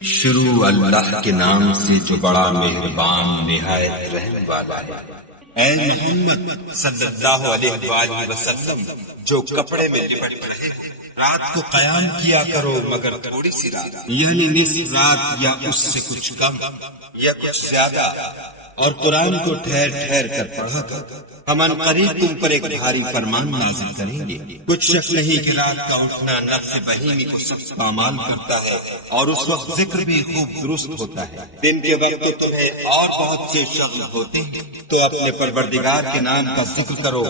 شروع اللہ کے نام سے جو بڑا مہربان نہایت رحم والا ہے۔ اے محمد صلی اللہ علیہ وآلہ وسلم، جو کپڑے میں لپٹ رہے ہیں، رات کو قیام کیا کرو مگر تھوڑی سی رات، یعنی نصف رات یا اس سے کچھ کم یا کچھ زیادہ، اور قرآن کو ٹھہر ٹھہر کر پڑھا کرو۔ ہم ان قریب تم پر ایک بھاری فرمان نازل کریں گے۔ کچھ شک نہیں کہ رات کا اٹھنا نفس بہیمی کو سخت پامال کرتا ہے، اور اس وقت ذکر بھی خوب درست ہوتا ہے۔ دن کے وقت تو تمہیں اور بہت سے شغل ہوتے ہیں، تو اپنے پروردگار کے نام کا ذکر کرو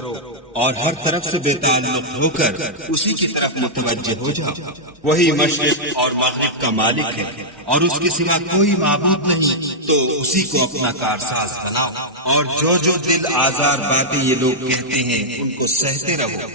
اور ہر طرف سے بے تعلق ہو کر اسی کی طرف متوجہ ہو جاؤ۔ وہی مشرق اور مغرب کا مالک ہے، اور اس کے سوا کوئی معبود نہیں، تو اسی کو اپنا کارساز بناؤ۔ اور جو جو دل آزار باتیں یہ لوگ کہتے ہیں ان کو سہتے رہو،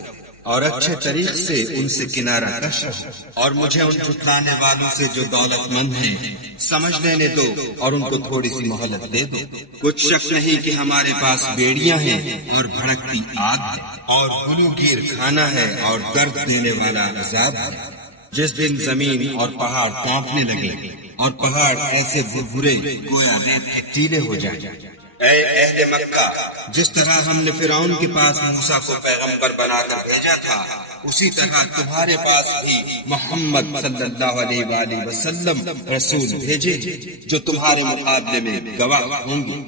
اور اچھے طریق سے ان سے کنارہ کش رہو، اور مجھے ان جھٹلانے والوں سے جو دولت مند ہیں سمجھ لینے دو، اور ان کو تھوڑی سی مہلت دے دو۔ کچھ شک نہیں کہ ہمارے پاس بیڑیاں ہیں اور بھڑکتی آگ ہے، اور گلوگیر کھانا ہے اور درد دینے والا عذاب ہے۔ جس دن زمین اور پہاڑ کانپنے لگے اور پہاڑ ایسے بھربھرے گویا ریت کے ٹیلے ہو جائیں۔ اے اہل مکہ، جس طرح ہم نے فرعون کے پاس موسیٰ کو پیغمبر بنا کر بھیجا تھا، اسی طرح تمہارے پاس بھی محمد صلی اللہ علیہ وآلہ وسلم رسول بھیجے جو تمہارے مقابلے میں گواہ ہوں گے۔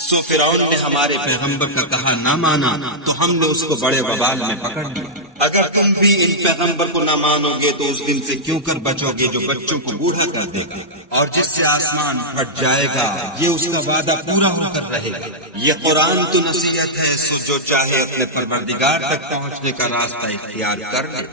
سو فرعون نے ہمارے پیغمبر کا کہا نہ مانا، تو ہم نے اس کو بڑے وبال میں پکڑ لیا۔ اگر تم بھی ان پیغمبر کو نہ مانو گے تو اس دن سے کیوں کر بچو گے جو بچوں کو بوڑھا کر دے گا، اور جس سے آسمان پھٹ جائے گا، یہ اس کا وعدہ پورا ہو کر رہے گا۔ یہ قرآن تو نصیحت ہے، سو جو چاہے اپنے پروردگار تک پہنچنے کا راستہ اختیار کر لے۔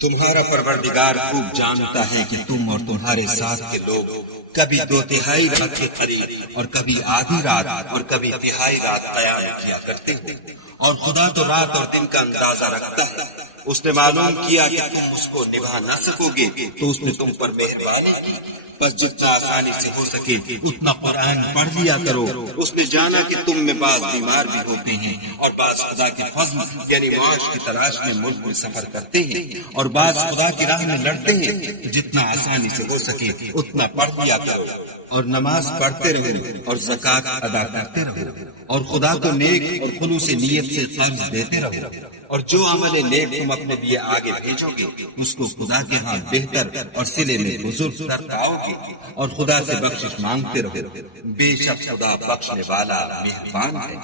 تمہارا پروردگار خوب جانتا ہے کہ تم اور تمہارے ساتھ کے لوگ کبھی 2/3 رات کے قریب اور کبھی آدھی رات اور کبھی تہائی رات قیام کیا کرتے ہو، اور خدا تو رات اور دن کا اندازہ رکھتا ہے۔ اس نے معلوم کیا کہ تم اس کو نبھا نہ سکو گے، تو اس نے تم پر مہربانی کی، بس جتنا آسانی سے ہو سکے اتنا قرآن پڑھ لیا کرو۔ اس نے جانا کہ تم میں بعض بیمار بھی ہوتے ہیں، اور بعض خدا کے فضل یعنی معاش کی تلاش میں ملک میں سفر کرتے ہیں، اور بعض خدا کی راہ میں لڑتے ہیں، تو جتنا آسانی سے ہو سکے اتنا پڑھ لیا کرو، اور نماز پڑھتے رہو اور زکوٰۃ ادا کرتے رہو، اور خدا کو نیک اور خلوص نیت سے قرض دیتے رہو، اور جو عمل نیک تم اپنے لیے آگے بھیجو گے اس کو خدا کے ہاں بہتر اور صلے میں بزرگ تر پاؤ گے، اور خدا سے بخشش مانگتے رہو، بے شک خدا بخشنے والا مہربان ہے۔